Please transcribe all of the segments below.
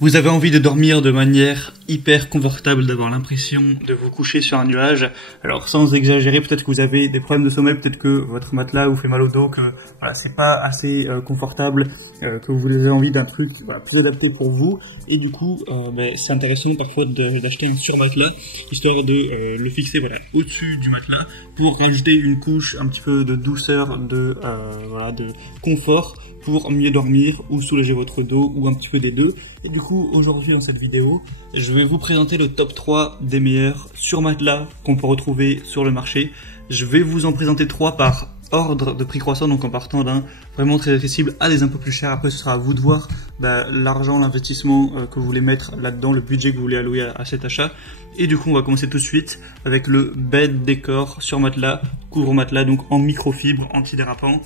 Vous avez envie de dormir de manière hyper confortable, d'avoir l'impression de vous coucher sur un nuage. Alors sans exagérer, peut-être que vous avez des problèmes de sommeil, peut-être que votre matelas vous fait mal au dos, que voilà, c'est pas assez confortable, que vous avez envie d'un truc plus adapté pour vous. Et du coup, c'est intéressant parfois d'acheter une surmatelas, histoire de le fixer au-dessus du matelas, pour rajouter une couche un petit peu de douceur, de confort, pour mieux dormir ou soulager votre dos ou un petit peu des deux. Et du coup, aujourd'hui dans cette vidéo, je vais vous présenter le top 3 des meilleurs surmatelas qu'on peut retrouver sur le marché. Je vais vous en présenter 3 par ordre de prix croissant, donc en partant d'un vraiment très accessible à des un peu plus cher. Après, ce sera à vous de voir l'argent, l'investissement que vous voulez mettre là-dedans, le budget que vous voulez allouer à cet achat. Et du coup, on va commencer tout de suite avec le Bed Decor surmatelas, couvre-matelas, donc en microfibre, antidérapant.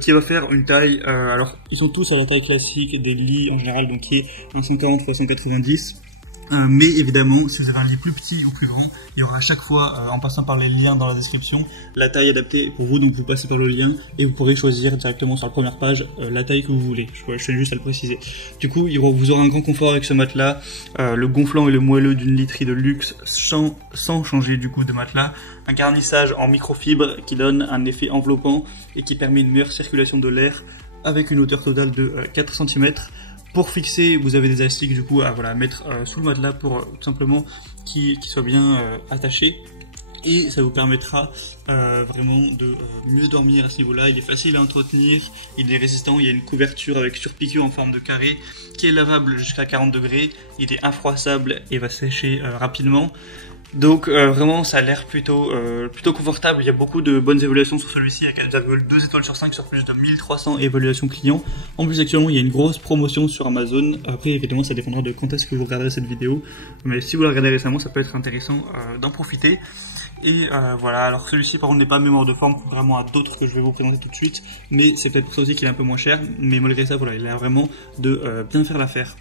Qui va faire une taille, alors ils sont tous à la taille classique des lits en général, donc qui est 140 x 190. Mais évidemment, si vous avez un lit plus petit ou plus grand, il y aura à chaque fois, en passant par les liens dans la description, la taille adaptée pour vous. Donc vous passez par le lien et vous pourrez choisir directement sur la première page la taille que vous voulez. Je tiens juste à le préciser. Du coup, vous aurez un grand confort avec ce matelas, le gonflant et le moelleux d'une literie de luxe sans changer du coup de matelas. Un garnissage en microfibre qui donne un effet enveloppant et qui permet une meilleure circulation de l'air avec une hauteur totale de 4 cm. Pour fixer, vous avez des élastiques du coup à mettre sous le matelas pour tout simplement qu'il soit bien attaché. Et ça vous permettra vraiment de mieux dormir à ce niveau-là. Il est facile à entretenir, il est résistant, il y a une couverture avec surpiqûre en forme de carré qui est lavable jusqu'à 40 degrés. Il est infroissable et va sécher rapidement. Donc vraiment ça a l'air plutôt confortable. Il y a beaucoup de bonnes évaluations sur celui-ci, à 4,2 étoiles sur 5 sur plus de 1300 évaluations clients. En plus actuellement il y a une grosse promotion sur Amazon. Après évidemment ça dépendra de quand est-ce que vous regarderez cette vidéo, mais si vous la regardez récemment ça peut être intéressant d'en profiter. Et voilà, alors celui-ci par contre n'est pas mémoire de forme, contrairement à d'autres que je vais vous présenter tout de suite, mais c'est peut-être pour ça aussi qu'il est un peu moins cher, mais malgré ça voilà, il a l'air vraiment de bien faire l'affaire.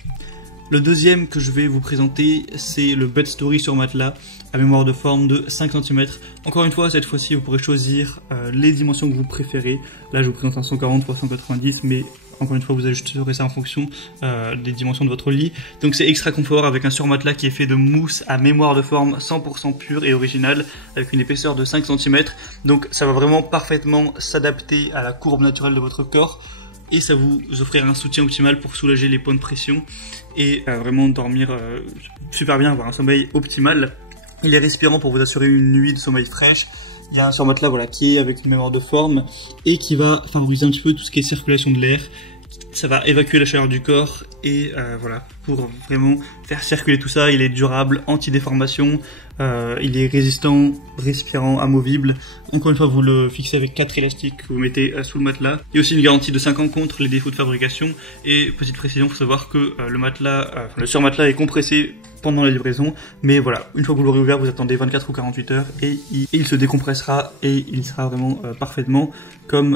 Le deuxième que je vais vous présenter, c'est le Bed Story sur matelas à mémoire de forme de 5 cm. Encore une fois, cette fois-ci, vous pourrez choisir les dimensions que vous préférez. Là, je vous présente un 140 x 190, mais encore une fois, vous ajusterez ça en fonction des dimensions de votre lit. Donc c'est extra confort avec un surmatelas qui est fait de mousse à mémoire de forme 100% pure et originale, avec une épaisseur de 5 cm. Donc ça va vraiment parfaitement s'adapter à la courbe naturelle de votre corps. Et ça vous offrira un soutien optimal pour soulager les points de pression et vraiment dormir super bien, avoir un sommeil optimal. Il est respirant pour vous assurer une nuit de sommeil fraîche. Il y a un surmatelas qui est avec une mémoire de forme et qui va favoriser un petit peu tout ce qui est circulation de l'air. Ça va évacuer la chaleur du corps et pour vraiment faire circuler tout ça. Il est durable, anti-déformation, il est résistant, respirant, amovible. Encore une fois, vous le fixez avec 4 élastiques que vous mettez sous le matelas. Il y a aussi une garantie de 5 ans contre les défauts de fabrication. Et petite précision, il faut savoir que le surmatelas est compressé pendant la livraison, mais voilà, une fois que vous l'aurez ouvert, vous attendez 24 ou 48 heures et il se décompressera et il sera vraiment parfaitement comme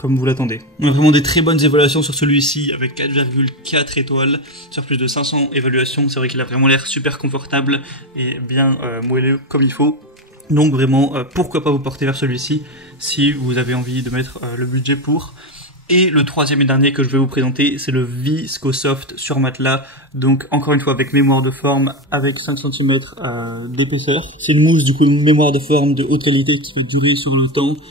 vous l'attendez. On a vraiment des très bonnes évaluations sur celui-ci avec 4,4 étoiles sur plus de 500 évaluations. C'est vrai qu'il a vraiment l'air super confortable et bien moelleux comme il faut. Donc vraiment, pourquoi pas vous porter vers celui-ci si vous avez envie de mettre le budget pour. Et le troisième et dernier que je vais vous présenter, c'est le Viscosoft sur matelas. Donc encore une fois avec mémoire de forme, avec 5 cm d'épaisseur. C'est une mousse, du coup une mémoire de forme de haute qualité qui fait durer sur le temps.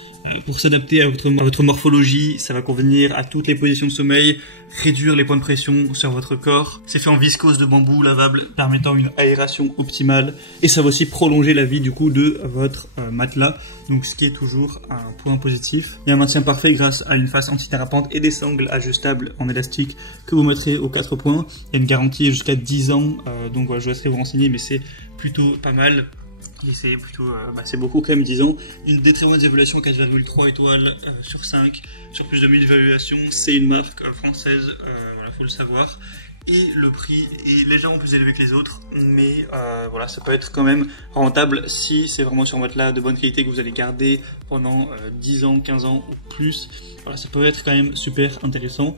Pour s'adapter à votre morphologie, ça va convenir à toutes les positions de sommeil, réduire les points de pression sur votre corps. C'est fait en viscose de bambou lavable, permettant une aération optimale. Et ça va aussi prolonger la vie du coup de votre matelas, donc ce qui est toujours un point positif. Il y a un maintien parfait grâce à une face antidérapante et des sangles ajustables en élastique que vous mettrez aux 4 points. Il y a une garantie jusqu'à 10 ans, donc voilà, je vous laisserai vous renseigner, mais c'est plutôt pas mal. C'est plutôt, c'est beaucoup quand même, 10 ans. Une des très bonnes évaluations, 4,3 étoiles sur 5, sur plus de 1000 évaluations. C'est une marque française, faut le savoir. Et le prix est légèrement plus élevé que les autres, mais ça peut être quand même rentable si c'est vraiment sur un matelas de bonne qualité que vous allez garder pendant 10 ans, 15 ans ou plus. Voilà, ça peut être quand même super intéressant.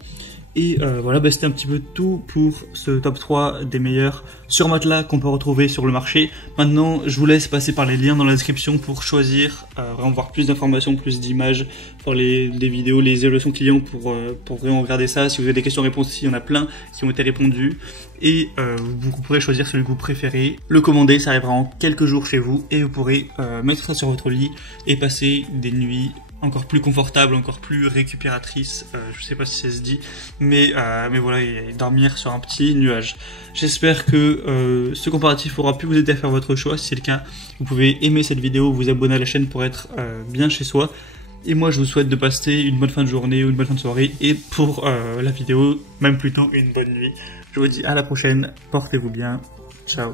Et voilà, c'était un petit peu tout pour ce top 3 des meilleurs sur matelas qu'on peut retrouver sur le marché. Maintenant, je vous laisse passer par les liens dans la description pour choisir, vraiment voir plus d'informations, plus d'images, voir des vidéos, les évaluations clients pour vraiment regarder ça. Si vous avez des questions-réponses, il y en a plein qui ont été répondues. Et vous pourrez choisir celui que vous préférez, le commander, ça arrivera en quelques jours chez vous et vous pourrez mettre ça sur votre lit et passer des nuits encore plus confortable, encore plus récupératrice, je sais pas si ça se dit, mais voilà, et dormir sur un petit nuage. J'espère que ce comparatif aura pu vous aider à faire votre choix. Si c'est le cas, vous pouvez aimer cette vidéo, vous abonner à la chaîne pour être bien chez soi. Et moi, je vous souhaite de passer une bonne fin de journée ou une bonne fin de soirée, et pour la vidéo, même plutôt une bonne nuit. Je vous dis à la prochaine, portez-vous bien, ciao.